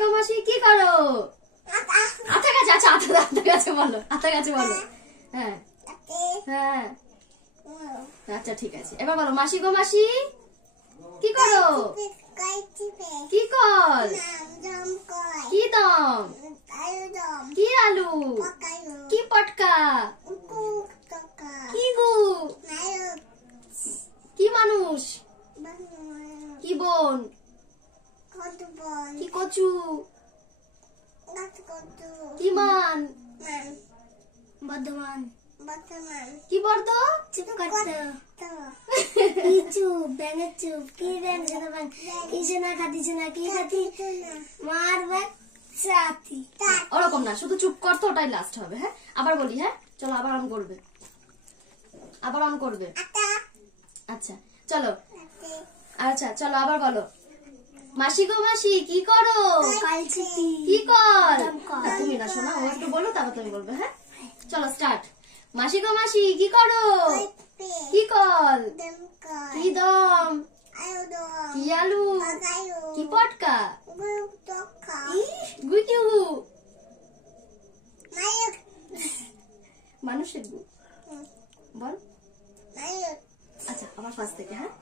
গো মাসি কি করো? আতা গাছে। আচ্ছা আতা গাছে বলো, আতা গাছে বলো। হ্যাঁ হ্যাঁ আচ্ছা ঠিক আছে, এবার বলো মাসি গো মাসি কি করো? কি কল? কি দম? কি আলু? কি পটকা? কি গু? কি মানুষ? কি বোন? কি কচু? কি মান? বর্ধমান। কি বর্দ? চুপ করতো। কি চুপ? ব্যাঙের চুপ। কি ব্যাঙ? কি সোনা খাতি সোনা? কি খাতি? মার বাচ্চাতি। ওরকম না, শুধু চুপ করতো, ওটাই লাস্ট হবে। হ্যাঁ আবার বলি। হ্যাঁ চলো আবার অন করবে, আবার অন করবে। আচ্ছা চলো, আচ্ছা চলো আবার বলো মাসি গো মাসি কি করো? কি কল? তুমি না শোনা, ও একটু বলো তারপর তুমি বলবে। হ্যাঁ চলো স্টার্ট। মাসি গো মাসি কি করো? কি কল? কি দম? কি আলু? কি পটকা? গুইকিউ মানুষের গু বল। আচ্ছা আবার ফার্স্ট থেকে। হ্যাঁ